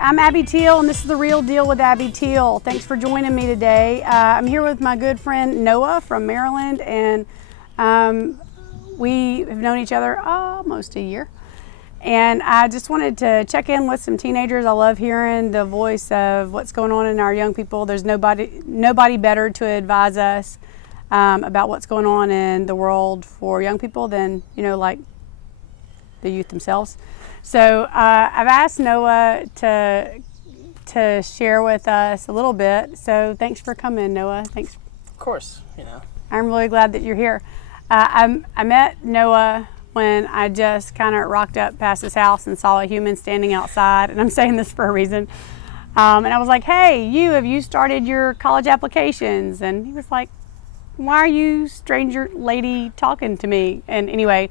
I'm Abby Teal, and this is The Real Deal with Abby Teal. Thanks for joining me today. I'm here with my good friend Noah from Maryland, and we have known each other almost a year. And I just wanted to check in with some teenagers. I love hearing the voice of what's going on in our young people. There's nobody better to advise us about what's going on in the world for young people than, like the youth themselves. So I've asked Noah to share with us a little bit. So thanks for coming, Noah. Thanks. Of course, I'm really glad that you're here. I met Noah when I just kind of rocked up past his house and saw a human standing outside, and I'm saying this for a reason. And I was like, "Hey, have you started your college applications?" And he was like, "Why are you, stranger lady, talking to me?" And anyway,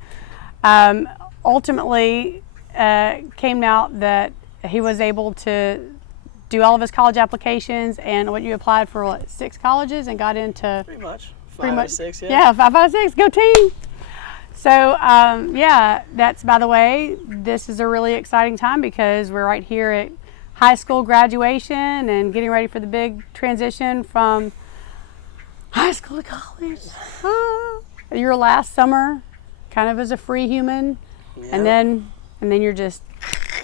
ultimately came out that he was able to do all of his college applications, and what you applied for, 6 colleges and got into pretty much 5 out of 6. Yeah, 5 out of 6. Go team! So that's, by the way, this is a really exciting time because we're right here at high school graduation and getting ready for the big transition from high school to college. Your last summer kind of as a free human, and then you're just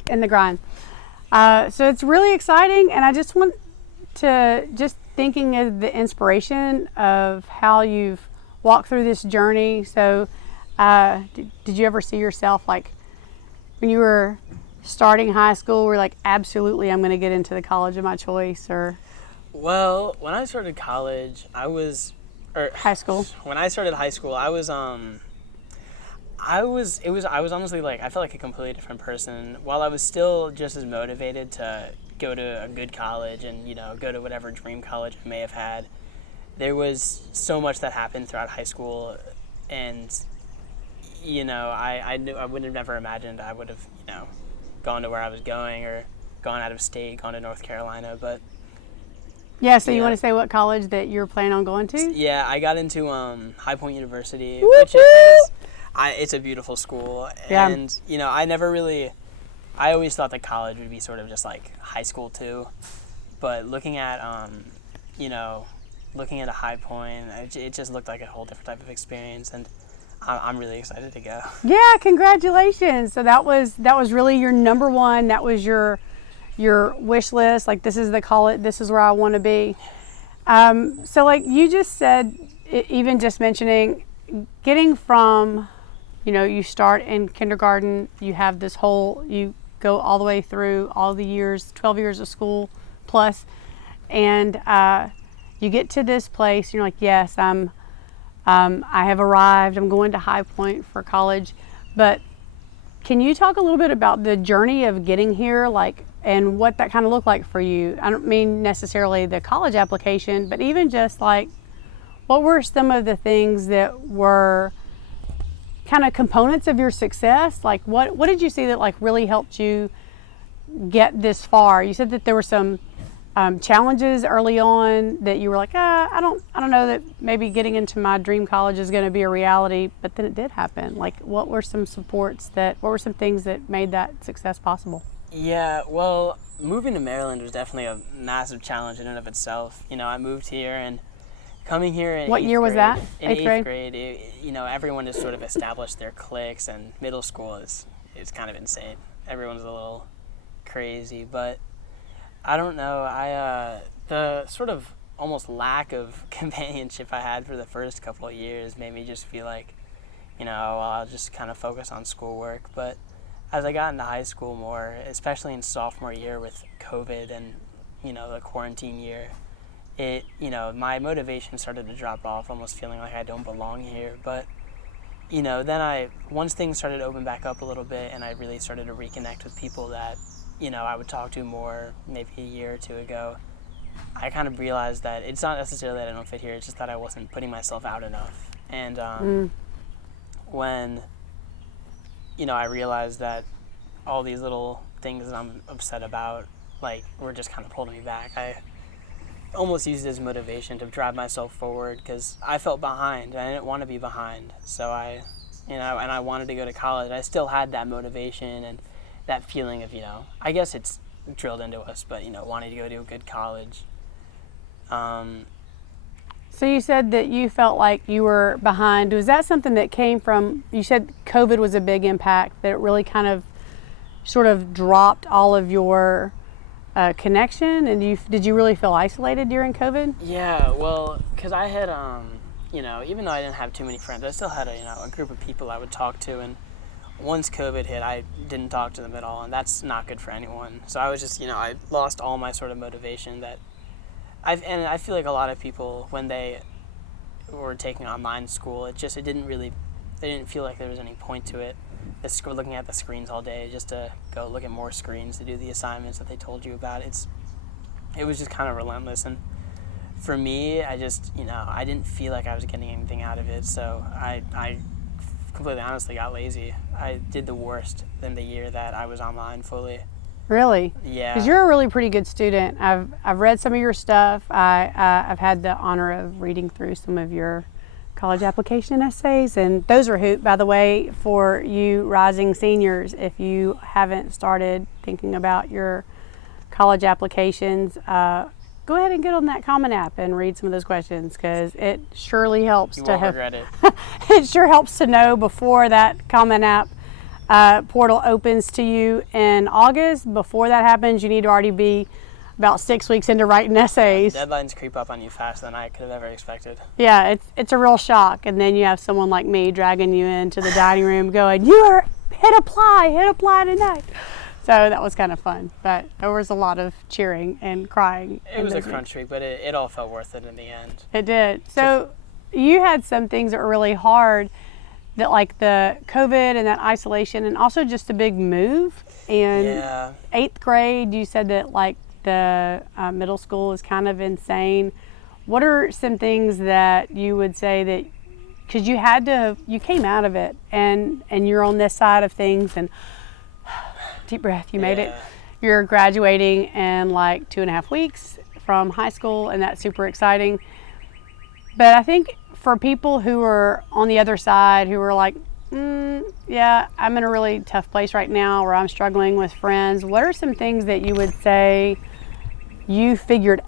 in the grind. So it's really exciting, and I just want to, just thinking of the inspiration of how you've walked through this journey. So did you ever see yourself, like, when you were starting high school, were like, absolutely, I'm going to get into the college of my choice? Or well, when I started college, high school. When I started high school, I was honestly, like, I felt like a completely different person. While I was still just as motivated to go to a good college and, go to whatever dream college I may have had, there was so much that happened throughout high school, and I knew I would have never imagined I would have, gone to where I was going or gone out of state, gone to North Carolina. But yeah, so you want to say what college that you're planning on going to? Yeah, I got into High Point University, Woo-hoo! which is it's a beautiful school. Yeah. And I always thought that college would be sort of just like high school too. But looking at a High Point, it just looked like a whole different type of experience, and I'm really excited to go. Yeah, congratulations. So that was really your number one. That was your wish list. Like, this is the college. This is where I want to be. So like you just said, even just mentioning, getting from, you start in kindergarten. You have this you go all the way through all the years, 12 years of school plus, and you get to this place. And you're like, yes, I have arrived. I'm going to High Point for college. But can you talk a little bit about the journey of getting here, like, and what that kind of looked like for you? I don't mean necessarily the college application, but even just like, what were some of the things that were kind of components of your success? Like, what did you see that like really helped you get this far? You said that there were some challenges early on that you were like, I don't know that maybe getting into my dream college is going to be a reality, but then it did happen. Like, what were some things that made that success possible? Yeah, well, moving to Maryland was definitely a massive challenge in and of itself. I moved here, and coming here in what year was that? In eighth grade, everyone has sort of established their cliques, and middle school is kind of insane. Everyone's a little crazy, but I don't know. The sort of almost lack of companionship I had for the first couple of years made me just feel like, I'll just kind of focus on schoolwork. But as I got into high school more, especially in sophomore year with COVID and, the quarantine year, my motivation started to drop off, almost feeling like I don't belong here. But, then once things started to open back up a little bit and I really started to reconnect with people that, I would talk to more maybe a year or two ago, I kind of realized that it's not necessarily that I don't fit here, it's just that I wasn't putting myself out enough. And when, I realized that all these little things that I'm upset about, like, were just kind of holding me back, I almost used it as motivation to drive myself forward, because I felt behind, and I didn't want to be behind. So and I wanted to go to college. I still had that motivation and that feeling of, I guess it's drilled into us, but wanting to go to a good college. Um, So you said that you felt like you were behind. Was that something that came from, you said COVID was a big impact, that it really kind of sort of dropped all of your connection? And did you really feel isolated during COVID? yeah, well, because I had, even though I didn't have too many friends, I still had a group of people I would talk to, and once COVID hit, I didn't talk to them at all, and that's not good for anyone. So I was just, I lost all my sort of motivation that and I feel like a lot of people, when they were taking online school, it didn't really, they didn't feel like there was any point to it. Looking at the screens all day just to go look at more screens to do the assignments that they told you about. It was just kind of relentless. And for me, I just, I didn't feel like I was getting anything out of it. So I completely honestly got lazy. I did the worst in the year that I was online fully. Really? Yeah. Because you're a really pretty good student. I've read some of your stuff. I've had the honor of reading through some of your college application essays, and those are hoot, by the way, for you rising seniors. If you haven't started thinking about your college applications, go ahead and get on that Common App and read some of those questions, because it surely helps You to won't have. regret it. It sure helps to know before that Common App portal opens to you in August. Before that happens, you need to already be about 6 weeks into writing essays. Deadlines creep up on you faster than I could have ever expected. Yeah, it's a real shock. And then you have someone like me dragging you into the dining room going, "You are hit apply tonight." So that was kind of fun, but there was a lot of cheering and crying. It was a crunch week, but it all felt worth it in the end. It did. So you had some things that were really hard, that like the COVID and that isolation, and also just a big move. And Yeah. 8th grade, you said that like the middle school is kind of insane. What are some things that you would say that, because you came out of it and you're on this side of things, and deep breath, you made it. Yeah. You're graduating in like 2.5 weeks from high school, and that's super exciting. But I think for people who are on the other side, who are like, yeah, I'm in a really tough place right now, or I'm struggling with friends, what are some things that you would say you have figured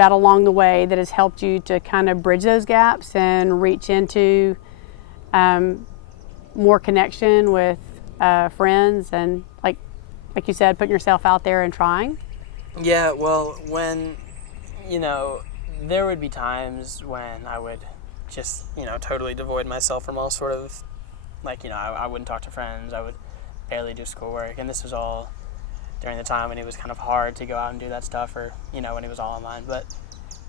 out along the way that has helped you to kind of bridge those gaps and reach into more connection with friends, and like you said, putting yourself out there and trying? Yeah, well, when, there would be times when I would just, totally devoid myself from all sort of, like, I wouldn't talk to friends, I would barely do schoolwork, and this was all during the time when it was kind of hard to go out and do that stuff, or, when it was all online. But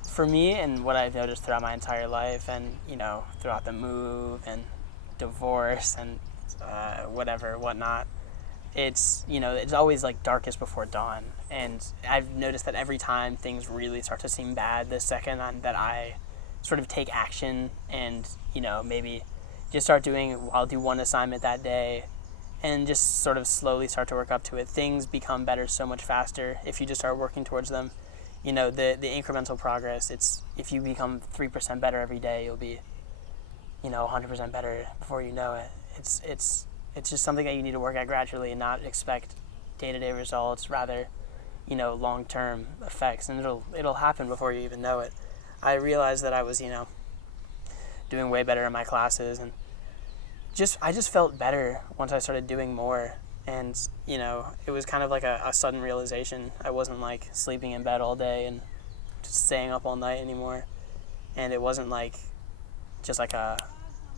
for me, and what I've noticed throughout my entire life, and, throughout the move and divorce and whatnot, it's always like darkest before dawn. And I've noticed that every time things really start to seem bad, the second that I sort of take action and maybe just I'll do one assignment that day and just sort of slowly start to work up to it, things become better so much faster if you just start working towards them. The incremental progress, if you become 3% better every day, you'll be 100% better before you know it. It's just something that you need to work at gradually and not expect day-to-day results, rather, long-term effects, and it'll happen before you even know it. I realized that I was, doing way better in my classes, and I just felt better once I started doing more. And, it was kind of like a sudden realization. I wasn't like sleeping in bed all day and just staying up all night anymore. And it wasn't like just like a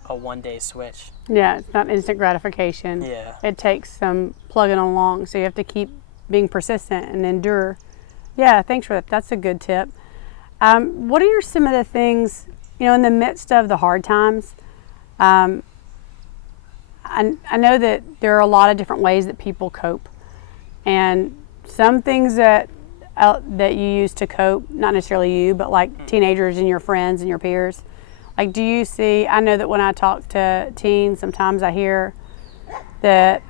one-day switch. Yeah, it's not instant gratification. Yeah. It takes some plugging along, so you have to keep being persistent and endure. Yeah, thanks for that. That's a good tip. What are some of the things, in the midst of the hard times? I know that there are a lot of different ways that people cope, and some things that you use to cope, not necessarily you, but like teenagers and your friends and your peers. Like, do you see, I know that when I talk to teens, sometimes I hear that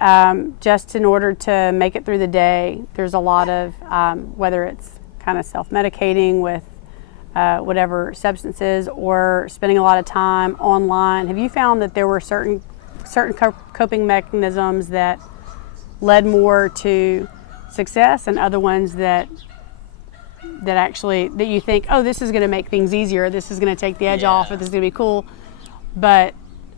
just in order to make it through the day, there's a lot of, whether it's kind of self-medicating with whatever substances, or spending a lot of time online. Have you found that there were certain coping mechanisms that led more to success, and other ones that actually that you think, oh, this is going to make things easier, this is going to take the edge off, or this is going to be cool, but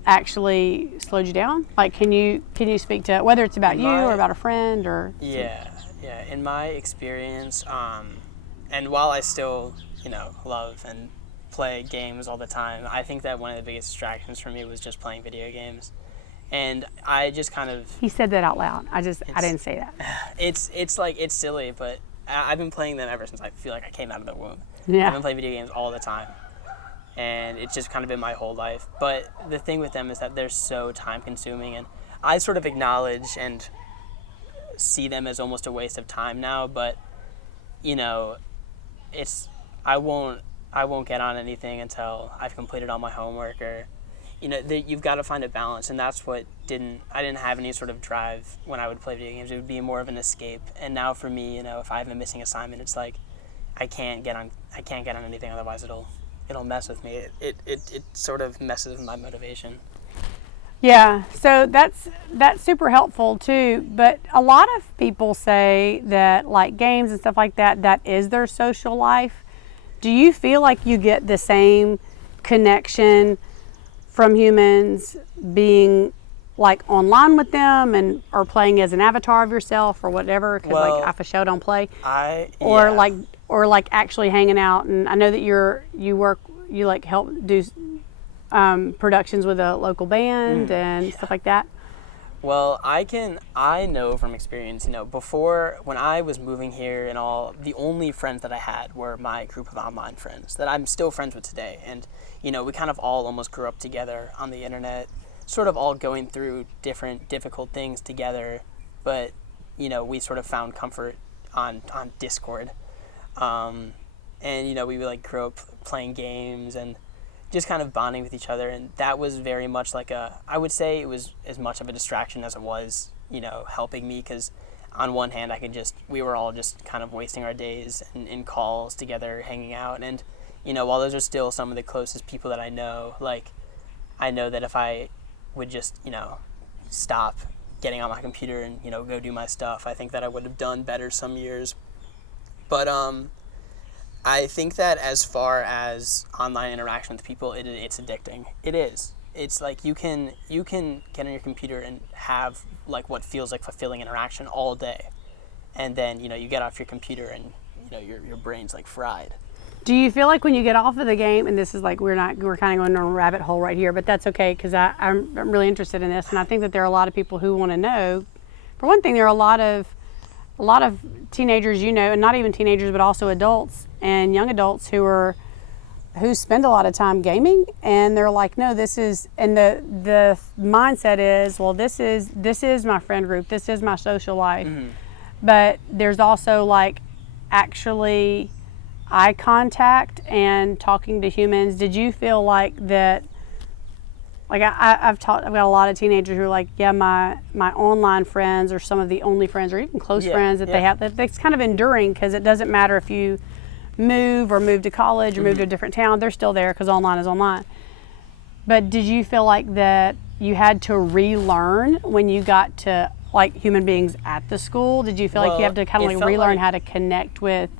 actually slowed you down? Like, can you speak to whether it's about you or about a friend or? Yeah. In my experience, and while I still, love and play games all the time, I think that one of the biggest distractions for me was just playing video games. And I just kind of... He said that out loud. I didn't say that. It's like, it's silly, but I've been playing them ever since I feel like I came out of the womb. Yeah. I've been playing video games all the time. And it's just kind of been my whole life. But the thing with them is that they're so time consuming, and I sort of acknowledge and see them as almost a waste of time now, but I won't get on anything until I've completed all my homework, or you've got to find a balance, and that's what I didn't have any sort of drive when I would play video games. It would be more of an escape. And now for me, if I have a missing assignment, it's like I can't get on anything, otherwise it'll mess with me. It sort of messes with my motivation. Yeah, so that's super helpful too. But a lot of people say that like games and stuff like that is their social life. Do you feel like you get the same connection from humans being like online with them and or playing as an avatar of yourself or whatever? Because like if a show don't play, or like actually hanging out. And I know that you like help do productions with a local band and stuff like that. Well, I know from experience, before, when I was moving here and all, the only friends that I had were my group of online friends that I'm still friends with today. And, we kind of all almost grew up together on the internet, sort of all going through different difficult things together. But, we sort of found comfort on Discord. And, we like grew up playing games and just kind of bonding with each other, and that was very much like I would say it was as much of a distraction as it was, helping me, because on one hand we were all just kind of wasting our days in calls together, hanging out, and, while those are still some of the closest people that I know, like, I know that if I would just, stop getting on my computer and, go do my stuff, I think that I would have done better some years. But, I think that as far as online interaction with people, it's addicting. It is. It's like you can get on your computer and have like what feels like fulfilling interaction all day, and then you get off your computer and your brain's like fried. Do you feel like when you get off of the game, and this is like we're kind of going down a rabbit hole right here, but that's okay because I'm really interested in this, and I think that there are a lot of people who want to know. For one thing, there are a lot of teenagers, and not even teenagers, but also adults and young adults who spend a lot of time gaming, and they're like, no, this is, and the mindset is, well, this is my friend group, this is my social life. Mm-hmm. But there's also like actually eye contact and talking to humans. Did you feel like that? Like I've got a lot of teenagers who are like, yeah, my online friends are some of the only friends or even close friends that they have. That's kind of enduring because it doesn't matter if you move to college or move to a different town, they're still there because online is online. But did you feel like that you had to relearn when you got to like human beings at the school? Did you feel like you have to kind of like relearn how to connect with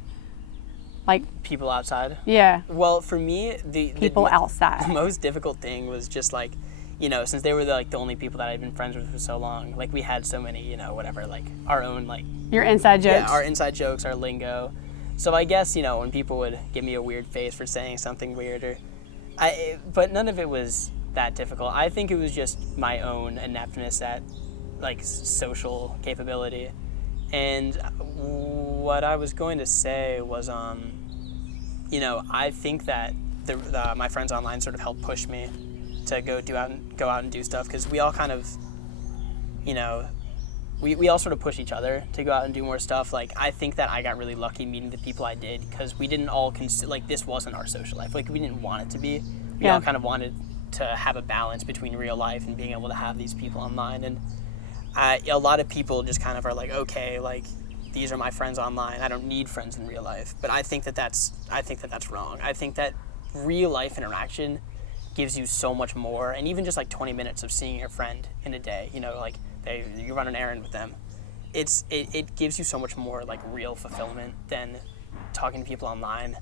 like people outside? Yeah. Well, for me, the outside. The most difficult thing was just like, since they were the only people that I'd been friends with for so long, like we had so many, whatever, like our own like your inside jokes. Yeah, our inside jokes, our lingo. So I guess, when people would give me a weird face for saying something weird, but none of it was that difficult. I think it was just my own ineptness at like social capability. And what I was going to say was, I think that my friends online sort of helped push me to go out and do stuff, because we all kind of, we all sort of push each other to go out and do more stuff. Like, I think that I got really lucky meeting the people I did, because we didn't all this wasn't our social life. Like, we didn't want it to be. We all kind of wanted to have a balance between real life and being able to have these people online. And a lot of people just kind of are like, okay, like, these are my friends online. I don't need friends in real life. But I think that that's wrong. I think that real life interaction gives you so much more. And even just like 20 minutes of seeing your friend in a day, like you run an errand with them, it gives you so much more like real fulfillment than talking to people online.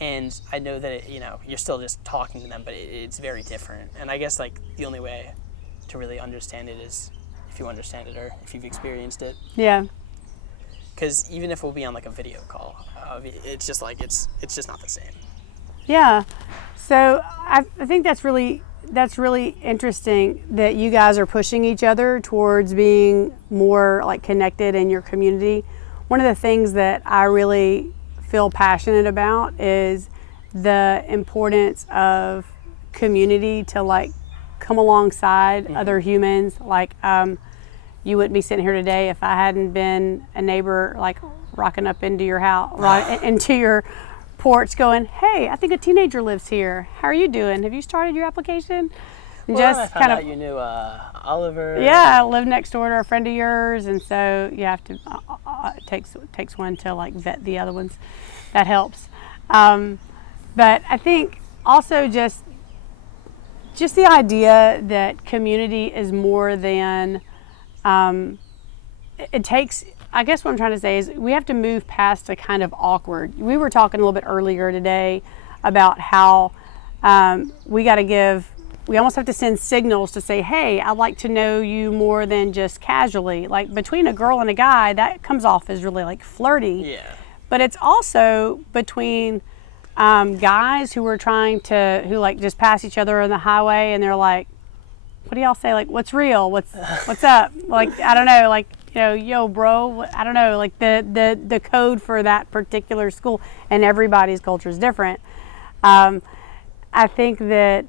And I know that you're still just talking to them, but it's very different. And I guess like the only way to really understand it is if you understand it or if you've experienced it. Yeah. Because even if we'll be on like a video call, it's just like it's just not the same. Yeah. So I think that's really interesting that you guys are pushing each other towards being more like connected in your community. One of the things that I really feel passionate about is the importance of community to like come alongside other humans. Like you wouldn't be sitting here today if I hadn't been a neighbor like rocking up into your house, into your porch going, hey, I think a teenager lives here. How are you doing? Have you started your application? And well, just I found out you knew Oliver. Yeah, I live next door to a friend of yours, and so you have to. It takes one to like vet the other ones. That helps. But I think also just the idea that community is more than. It takes. I guess what I'm trying to say is we have to move past a kind of awkward. We were talking a little bit earlier today about how we almost have to send signals to say, hey, I'd like to know you more than just casually. Like between a girl and a guy, that comes off as really like flirty. Yeah. But it's also between guys who who like just pass each other on the highway and they're like, what do y'all say? Like, what's real? What's up? Like, I don't know, like, yo, bro, I don't know, like the code for that particular school, and everybody's culture is different. I think that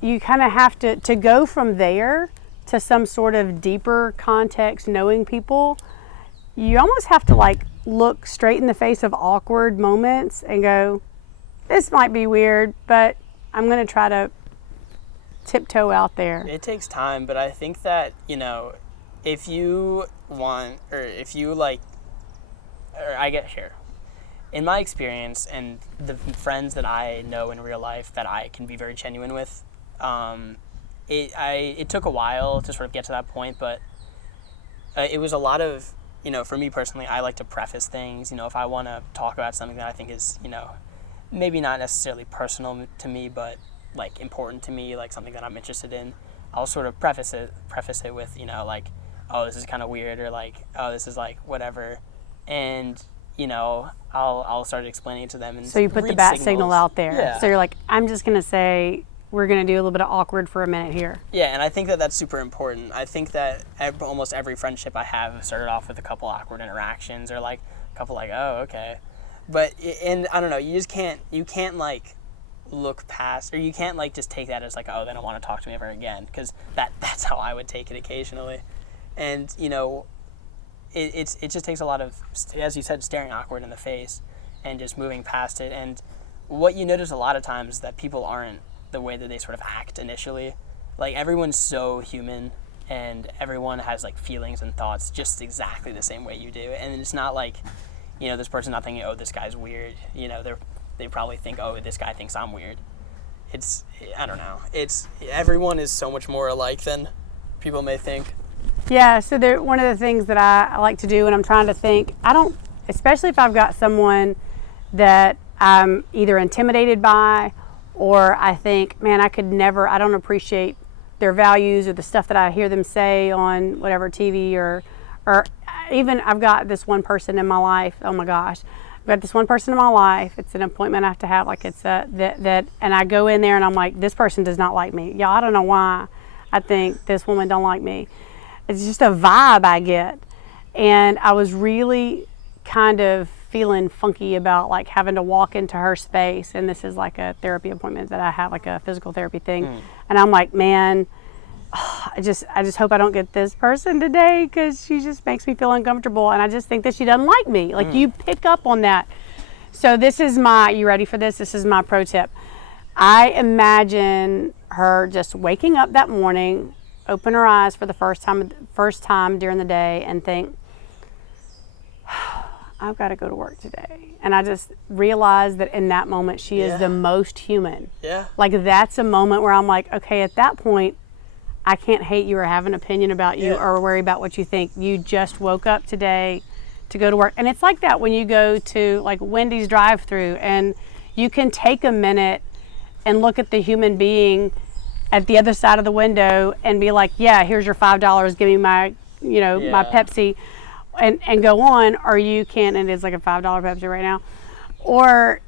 you kind of have to go from there to some sort of deeper context, knowing people. You almost have to like look straight in the face of awkward moments and go, this might be weird, but I'm going to try to tiptoe out there. It takes time, but I think that, if you want, or if you like, or I get here, in my experience and the friends that I know in real life that I can be very genuine with, it took a while to sort of get to that point, but it was a lot of, for me personally, I like to preface things, if I want to talk about something that I think is, maybe not necessarily personal to me, but like important to me, like something that I'm interested in, I'll sort of preface it with, like, oh, this is kind of weird, or like, oh, this is like whatever, and I'll start explaining it to them. And so you put the bat signal out there. Yeah. So you're like, I'm just gonna say we're gonna do a little bit of awkward for a minute here. Yeah, and I think that that's super important. I think that almost every friendship I have started off with a couple awkward interactions, or like a couple like, oh, okay, but and I don't know, you can't like look past, or you can't like just take that as like, oh, they don't want to talk to me ever again, because that's how I would take it occasionally. And it just takes a lot of, as you said, staring awkward in the face and just moving past it. And what you notice a lot of times is that people aren't the way that they sort of act initially. Like everyone's so human, and everyone has like feelings and thoughts just exactly the same way you do. And it's not like, this person's not thinking, oh, this guy's weird. They probably think, oh, this guy thinks I'm weird. I don't know. Everyone is so much more alike than people may think. Yeah, so one of the things that I like to do when I'm trying to think, especially if I've got someone that I'm either intimidated by, or I think, man, I don't appreciate their values or the stuff that I hear them say on whatever TV, or even I've got this one person in my life, oh my gosh, I've got this one person in my life, it's an appointment I have to have, like it's and I go in there and I'm like, this person does not like me. Y'all, I don't know why I think this woman don't like me. It's just a vibe I get. And I was really kind of feeling funky about like having to walk into her space, and this is like a therapy appointment that I have, like a physical therapy thing. And I'm like, man, I just hope I don't get this person today, because she just makes me feel uncomfortable, and I just think that she doesn't like me. Like you pick up on that. So you ready for this? This is my pro tip. I imagine her just waking up that morning, open her eyes for the first time during the day, and think, I've got to go to work today. And I just realized that in that moment, she is the most human. Yeah. Like that's a moment where I'm like, okay, at that point, I can't hate you or have an opinion about you Yeah. or worry about what you think. You just woke up today to go to work. And it's like that when you go to like Wendy's drive-through and you can take a minute and look at the human being at the other side of the window and be like, yeah, here's your $5, give me my, my Pepsi, and go on. Or you can, and it's like a $5 Pepsi right now. Or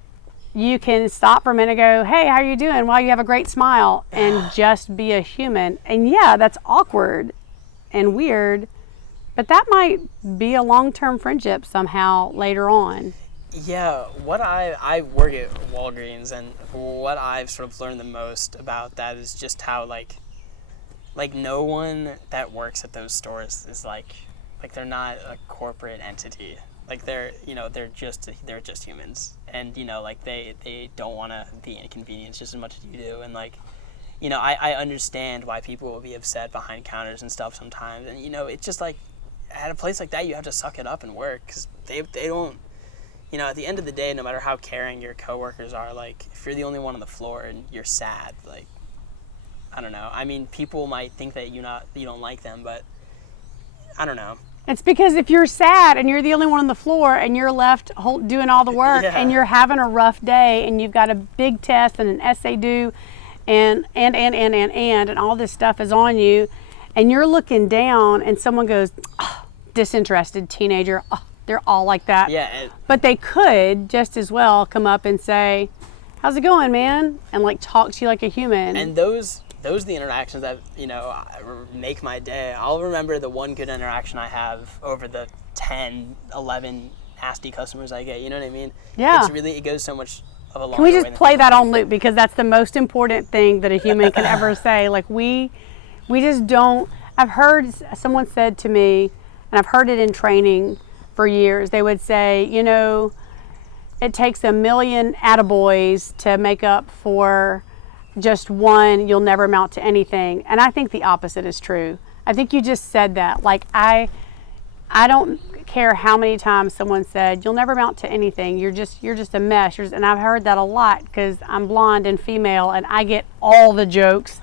you can stop for a minute and go, hey, how are you doing? Well, you have a great smile, and just be a human. And yeah, that's awkward and weird, but that might be a long-term friendship somehow later on. Yeah, what I work at Walgreens, and what I've sort of learned the most about that is just how like no one that works at those stores is like they're not a corporate entity. Like they're just humans, and like they don't want to be inconvenienced just as much as you do, and like I understand why people will be upset behind counters and stuff sometimes, and it's just like at a place like that you have to suck it up and work because they don't. At the end of the day, no matter how caring your coworkers are, like if you're the only one on the floor and you're sad, like I don't know. I mean, people might think that you don't like them, but I don't know. It's because if you're sad and you're the only one on the floor and you're left doing all the work and you're having a rough day and you've got a big test and an essay due and all this stuff is on you and you're looking down and someone goes, oh, disinterested teenager, oh, they're all like that. Yeah. But they could just as well come up and say, how's it going, man? And like talk to you like a human. And those are the interactions that, make my day. I'll remember the one good interaction I have over the 10, 11 nasty customers I get. You know what I mean? Yeah. It goes so much of a long way. Can we just play that on loop? Because that's the most important thing that a human can ever say. Like we just don't, I've heard someone said to me, and I've heard it in training for years, they would say, it takes 1 million attaboys to make up for just one, you'll never amount to anything. And I think the opposite is true. I think you just said that. Like I don't care how many times someone said, you'll never amount to anything. You're just a mess. And I've heard that a lot because I'm blonde and female and I get all the jokes.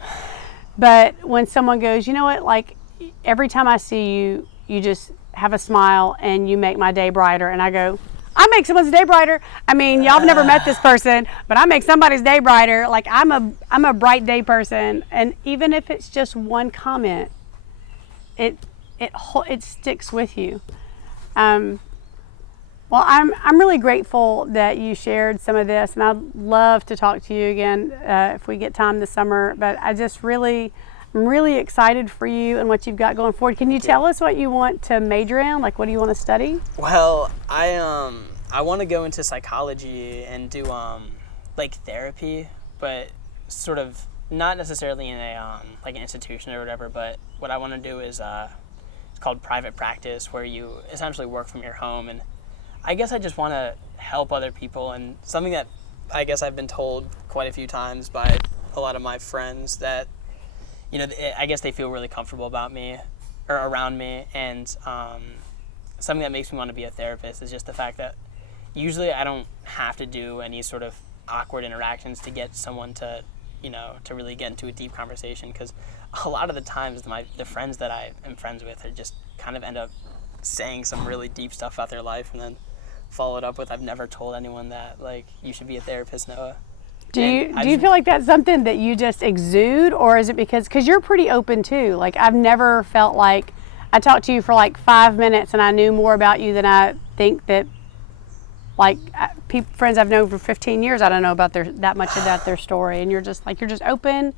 But when someone goes, you know what, like every time I see you, you just have a smile and you make my day brighter. And I go, I make someone's day brighter. I mean, y'all have never met this person, but I make somebody's day brighter. Like I'm a bright day person. And even if it's just one comment, it sticks with you. Well, I'm really grateful that you shared some of this, and I'd love to talk to you again if we get time this summer. But I'm really excited for you and what you've got going forward. Can you tell us what you want to major in? Like, what do you want to study? Well, I want to go into psychology and do like therapy, but sort of not necessarily in a like an institution or whatever. But what I want to do is it's called private practice, where you essentially work from your home. And I guess I just want to help other people, and something that I guess I've been told quite a few times by a lot of my friends that I guess they feel really comfortable about me or around me, and something that makes me want to be a therapist is just the fact that usually I don't have to do any sort of awkward interactions to get someone to to really get into a deep conversation, because a lot of the times the friends that I am friends with are just kind of end up saying some really deep stuff about their life and then followed up with, I've never told anyone that, like, you should be a therapist, Noah. Do you feel like that's something that you just exude, or is it because you're pretty open too? Like I've never felt like I talked to you for like 5 minutes and I knew more about you than I think that like friends I've known for 15 years, I don't know about that much about their story, and you're just open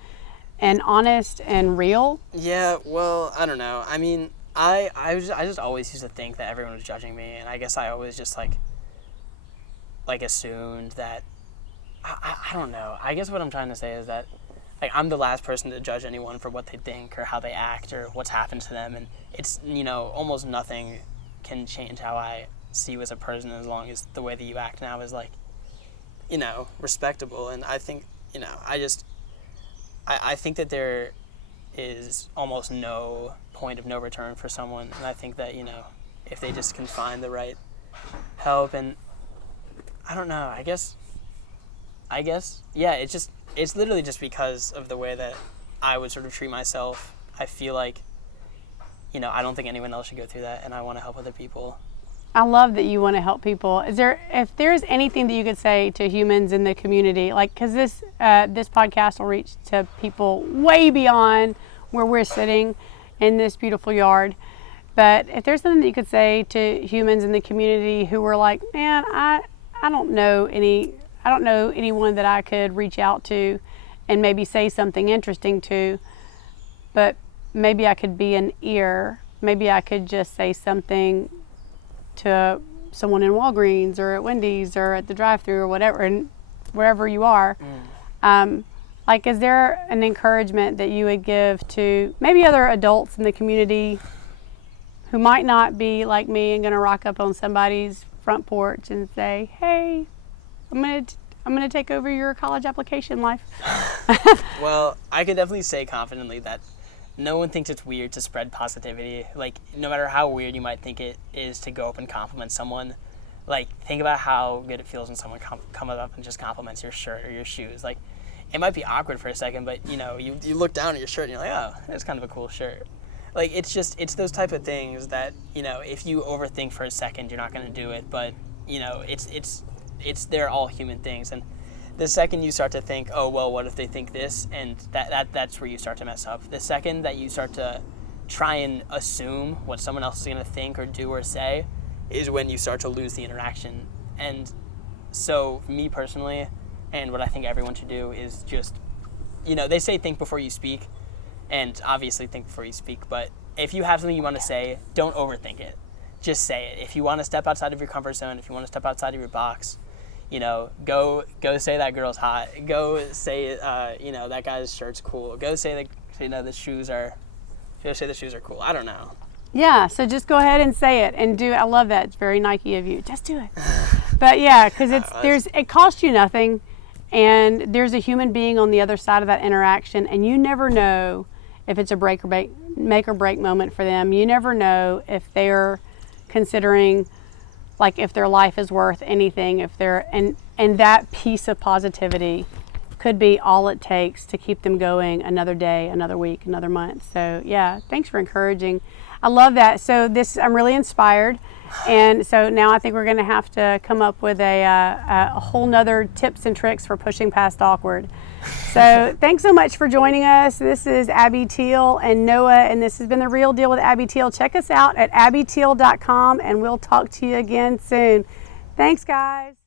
and honest and real. Yeah, well, I don't know. I mean, I just always used to think that everyone was judging me, and I guess I always just like assumed that. I don't know. I guess what I'm trying to say is that like I'm the last person to judge anyone for what they think or how they act or what's happened to them, and it's almost nothing can change how I see you as a person as long as the way that you act now is like respectable. And I think I think that there is almost no point of no return for someone, and I think that if they just can find the right help, and I don't know, I guess yeah, it's literally just because of the way that I would sort of treat myself I feel like, I don't think anyone else should go through that, and I want to help other people. I love that you want to help people. If there's anything that you could say to humans in the community, like, because this podcast will reach to people way beyond where we're sitting in this beautiful yard. But if there's something that you could say to humans in the community who were like, man, I don't know anyone that I could reach out to and maybe say something interesting to, but maybe I could be an ear. Maybe I could just say something to someone in Walgreens or at Wendy's or at the drive-thru or whatever, and wherever you are. Like, is there an encouragement that you would give to maybe other adults in the community who might not be like me and going to rock up on somebody's front porch and say, hey, I'm gonna take over your college application life? Well, I could definitely say confidently that no one thinks it's weird to spread positivity. Like, no matter how weird you might think it is to go up and compliment someone, like, think about how good it feels when someone comes up and just compliments your shirt or your shoes. Like, it might be awkward for a second, but, you look down at your shirt and you're like, oh, that's kind of a cool shirt. Like, it's those type of things that, if you overthink for a second, you're not going to do it. But, they're all human things. And the second you start to think, oh, well, what if they think this? And that's where you start to mess up. The second that you start to try and assume what someone else is going to think or do or say is when you start to lose the interaction. And so, me personally, and what I think everyone should do is just, they say think before you speak, and obviously think before you speak, but if you have something you want to say, don't overthink it. Just say it. If you want to step outside of your comfort zone, if you want to step outside of your box, go say that girl's hot. Go say, that guy's shirt's cool. Go say the shoes are cool. I don't know. Yeah, so just go ahead and say it and do it. I love that. It's very Nike of you. Just do it. But yeah, because it costs you nothing, and there's a human being on the other side of that interaction, and you never know if it's a make or break moment for them. You never know if they're considering, like, if their life is worth anything, and that piece of positivity could be all it takes to keep them going another day, another week, another month. So yeah, thanks for encouraging. I love that. So I'm really inspired. And so now I think we're going to have to come up with a whole nother tips and tricks for pushing past awkward. So thanks so much for joining us. This is Abby Teal and Noah, and this has been The Real Deal with Abby Teal. Check us out at abbyteal.com, and we'll talk to you again soon. Thanks, guys.